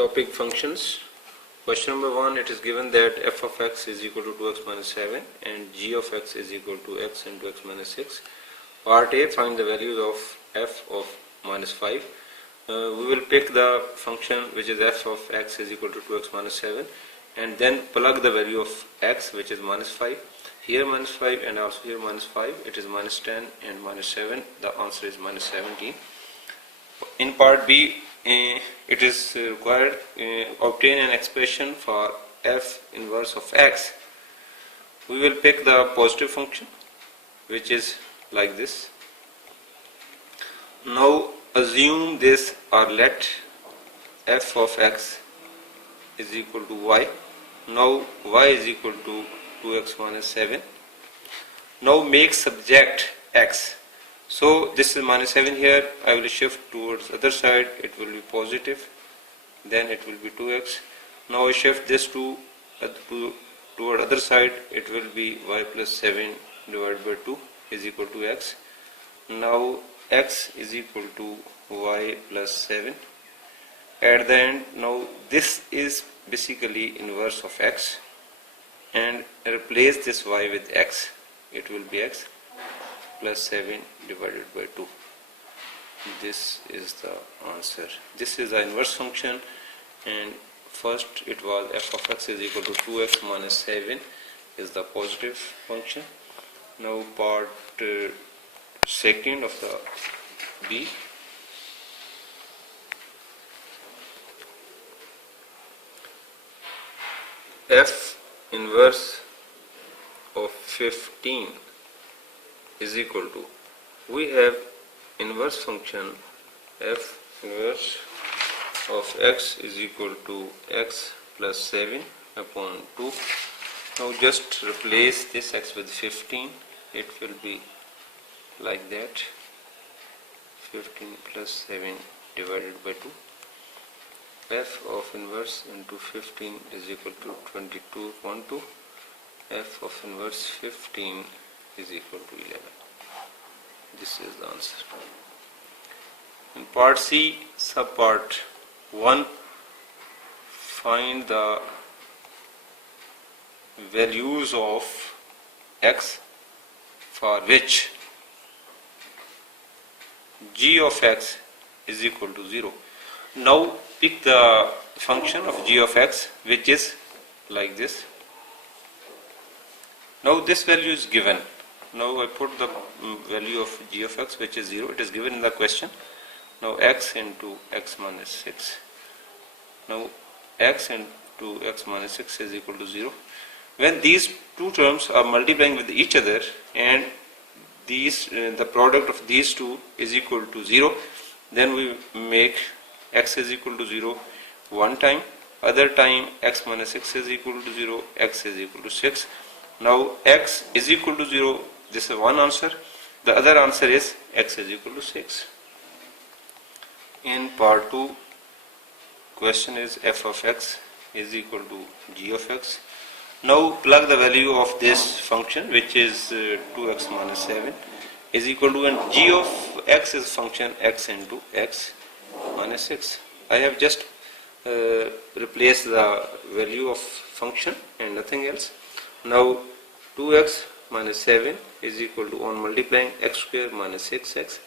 Topic functions. Question number 1, it is given that f of x is equal to 2x minus 7 and g of x is equal to x into x minus 6. Part A, find the values of f of minus 5. We will pick the function which is f of x is equal to 2x minus 7 and then plug the value of x, which is minus 5. Here minus 5 and also here minus 5. It is minus 10 and minus 7. The answer is minus 17. In part B, it is required obtain an expression for f inverse of x. We will pick the positive function, which is like this. Now assume this, or let f of x is equal to y. Now y is equal to 2x minus 7. Now make subject x. So this is minus 7 here. I will shift towards other side. It will be positive. Then it will be 2x. Now I shift this toward other side. It will be y plus 7 divided by 2 is equal to x. Now x is equal to y plus 7. At the end, now this is basically inverse of x, and replace this y with x. It will be x plus 7 divided by 2. This is the answer. This is the inverse function, and first it was f of x is equal to 2x minus 7 is the positive function. Now part second of the B. F inverse of 15 is equal to, we have inverse function f inverse of x is equal to x plus 7 upon 2. Now just replace this x with 15. It will be like that, 15 plus 7 divided by 2. F of inverse into 15 is equal to 22.2. F of inverse 15 is equal to 11. This is the answer. In part C, subpart 1, find the values of x for which g of x is equal to 0. Now pick the function of g of x, which is like this. Now this value is given. Now I put the value of g of x, which is 0. It is given in the question. Now x into x minus 6. Now x into x minus 6 is equal to 0. When these two terms are multiplying with each other and the product of these two is equal to 0, then we make x is equal to 0 one time, other time x minus 6 is equal to 0, x is equal to 6. Now x is equal to 0, this is one answer. The other answer is x is equal to 6. In part 2, question is f of x is equal to g of x. Now plug the value of this function, which is 2x minus 7 is equal to, and g of x is function x into x minus 6. I have just replaced the value of function and nothing else. Now 2x minus 7 is equal to, on multiplying, x square minus 6x.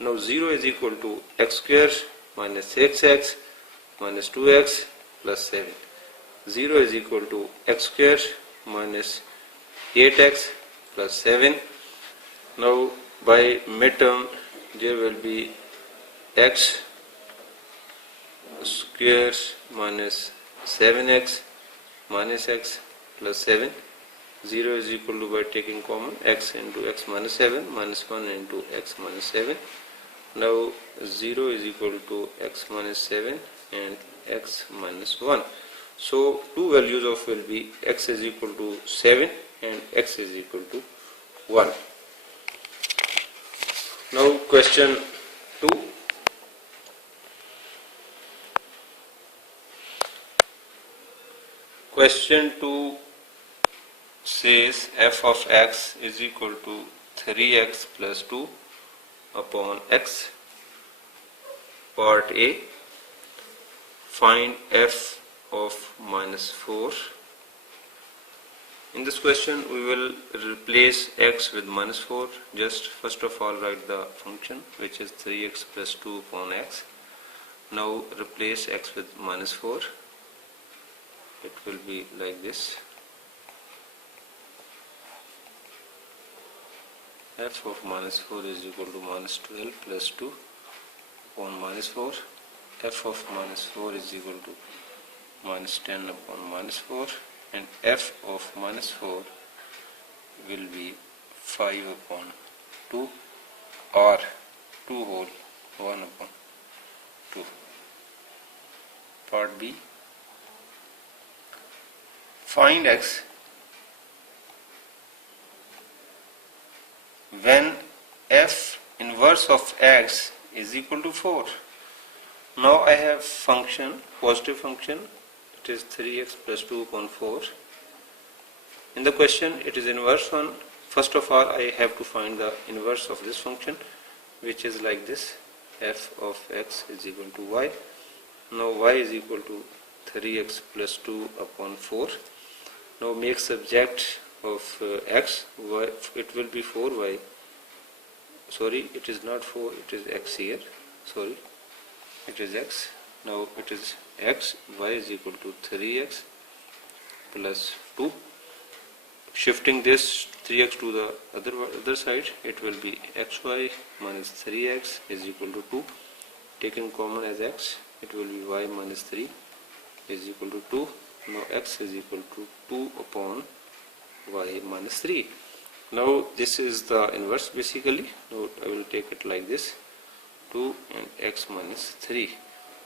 Now 0 is equal to x square minus 6x minus 2x plus 7. 0 is equal to x square minus 8x plus 7. Now by midterm there will be x square minus 7x minus x plus 7. 0 is equal to, by taking common, x into x minus 7 minus 1 into x minus 7. Now 0 is equal to x minus 7 and x minus 1. So two values of will be x is equal to 7 and x is equal to 1. Now question 2. Question 2 says f of x is equal to 3x plus 2 upon x. Part A. find f of minus 4. In this question we will replace x with minus 4. Just first of all write the function, which is 3x plus 2 upon x. Now replace x with minus 4. It will be like this. F of minus 4 is equal to minus 12 plus 2 upon minus 4. F of minus 4 is equal to minus 10 upon minus 4, and f of minus 4 will be 5 upon 2, or 2 whole 1 upon 2. Part B. Find x when f inverse of x is equal to 4. Now I have function, positive function, it is 3x plus 2 upon 4. In the question it is inverse one. First of all I have to find the inverse of this function, which is like this: f of x is equal to y. Now y is equal to 3x plus 2 upon 4. Now make subject of x, y, it will be 4y. Sorry, it is not 4, it is x here. Sorry, it is x. Now it is x, y is equal to 3x plus 2. Shifting this 3x to the other side, it will be xy minus 3x is equal to 2. Taking common as x, it will be y minus 3 is equal to 2. Now x is equal to 2 upon y minus 3. Now this is the inverse basically. Now I will take it like this: 2 and x minus 3.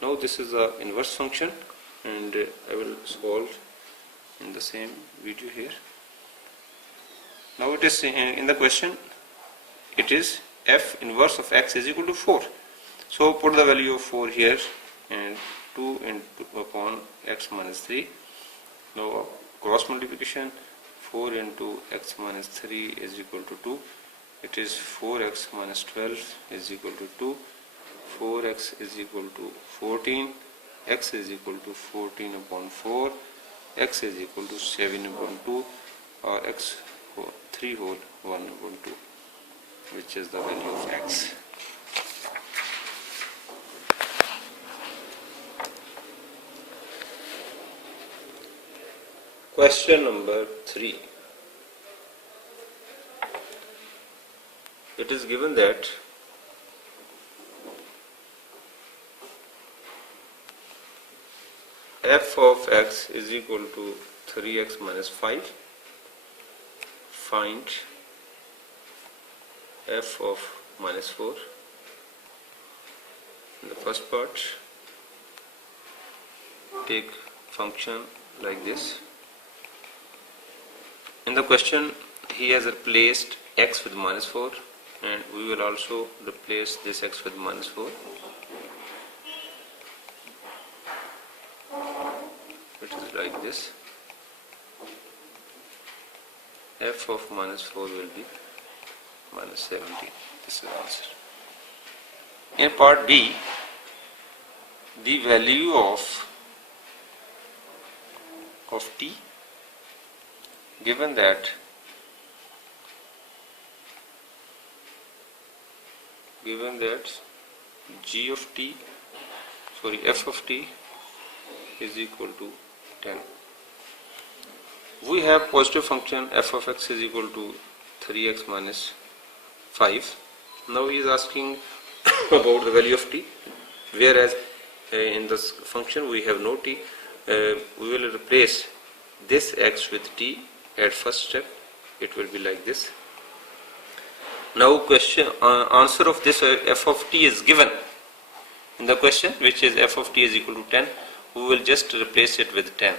Now this is the inverse function, and I will solve in the same video here. Now it is in the question, it is f inverse of x is equal to 4. So put the value of 4 here, and 2 upon x minus 3. Now cross multiplication, 4 into x minus 3 is equal to 2. It is 4x minus 12 is equal to 2. 4x is equal to 14. X is equal to 14 upon 4. X is equal to 7 upon 2, or x 3 whole 1 upon 2, which is the value of x. Question number 3. It is given that f of x is equal to 3x minus 5. Find f of minus 4. In the first part, take function like this. In the question he has replaced x with minus 4, and we will also replace this x with minus 4. It is like this: f of minus 4 will be minus 17. This is the answer. In part B, the value of t, given that g of t, f of t is equal to 10. We have positive function f of x is equal to 3x minus 5. Now he is asking about the value of t, whereas in this function we have no t. We will replace this x with t at first step. It will be like this. Now question answer of this f of t is given in the question, which is f of t is equal to 10. We will just replace it with 10.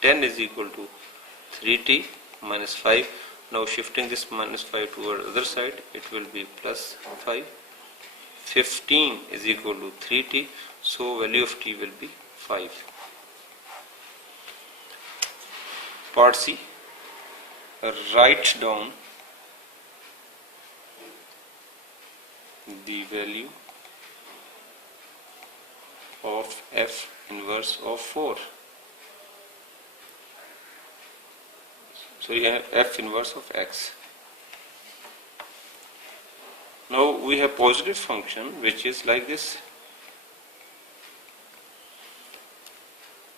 10 is equal to 3t minus 5. Now shifting this minus 5 to our other side, it will be plus 5. 15 is equal to 3t, so value of t will be 5. Part C, write down the value of f inverse of 4. Sorry, f inverse of x. Now we have positive function which is like this.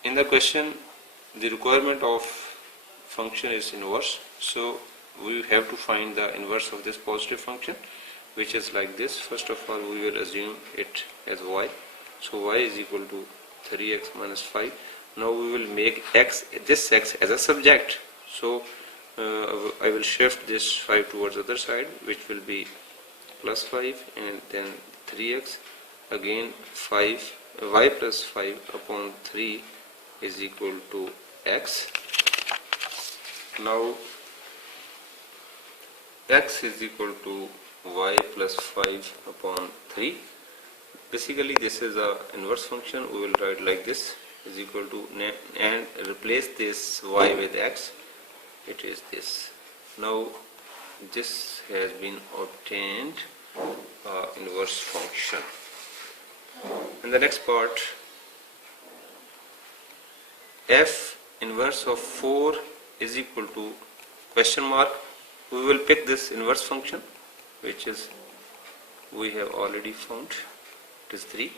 In the question, the requirement of function is inverse, so we have to find the inverse of this positive function, which is like this. First of all, we will assume it as y. So y is equal to 3x minus 5. Now we will make this x as a subject. So I will shift this 5 towards the other side, which will be plus 5, and then 3x, again 5, y plus 5 upon 3 is equal to x. Now x is equal to y plus 5 upon 3. Basically this is a inverse function. We will write like this, is equal to, and replace this y with x. It is this. Now this has been obtained inverse function. In the next part, f inverse of 4 is equal to question mark. We will pick this inverse function, which is we have already found. It is 3.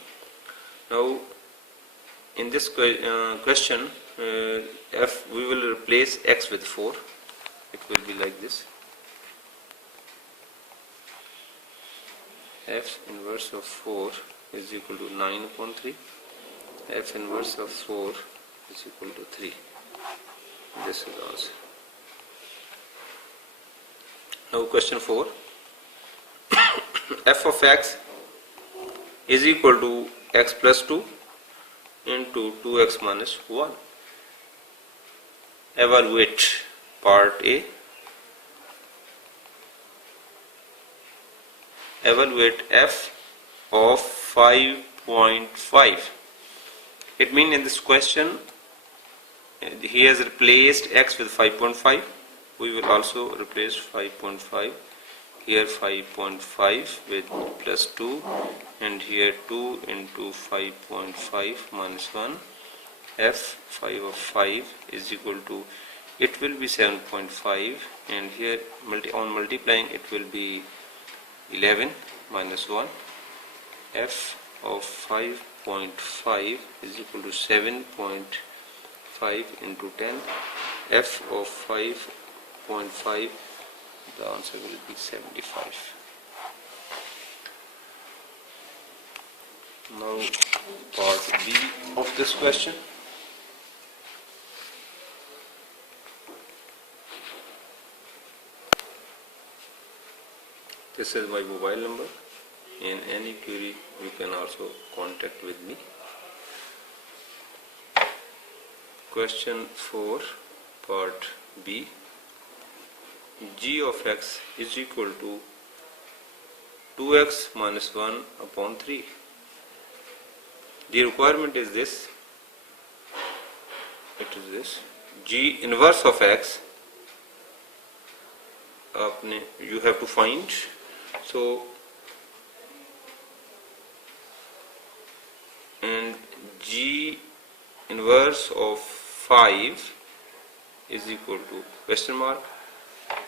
Now in this question, we will replace x with 4. It will be like this. F inverse of 4 is equal to 9 upon 3. F inverse of 4 is equal to 3. This is the answer. Now question 4. F of x is equal to x plus 2 into 2x minus 1. Evaluate part A. Evaluate f of 5.5. It means in this question he has replaced x with 5.5. We will also replace 5.5. Here 5.5 with plus 2, and here 2 into 5.5 minus 1. F 5 of 5 is equal to, it will be 7.5, and here on multiplying it will be 11 minus 1. F of 5.5 is equal to 7.5 into 10. F of 5.5, the answer will be 75. Now part B of this question. This is my mobile number. In any query you can also contact with me. Question 4, part B. G of x is equal to 2x minus 1 upon 3. The requirement is this. It is this. G inverse of x you have to find. So, and G inverse of 5 is equal to question mark.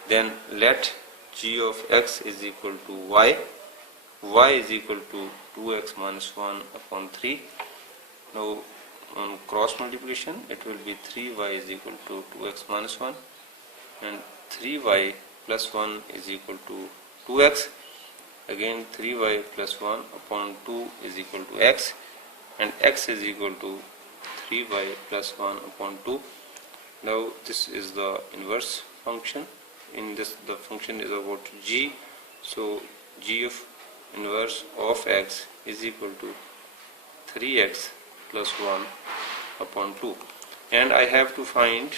Then let G of x is equal to y. Y is equal to 2x minus 1 upon 3. Now on cross multiplication it will be 3y is equal to 2x minus 1, and 3y plus 1 is equal to 2x. Again 3y plus 1 upon 2 is equal to x, and x is equal to 3y plus 1 upon 2. Now this is the inverse function. In this the function is about g, so g of inverse of x is equal to 3x plus 1 upon 2, and I have to find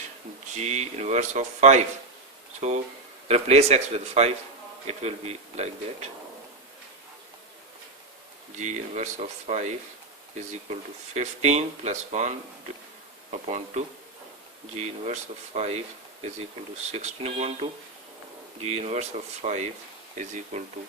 g inverse of 5. So replace x with 5. It will be like that. G inverse of 5 is equal to 15 plus 1 upon 2. G inverse of 5 is equal to 16 upon 2. G inverse of 5 is equal to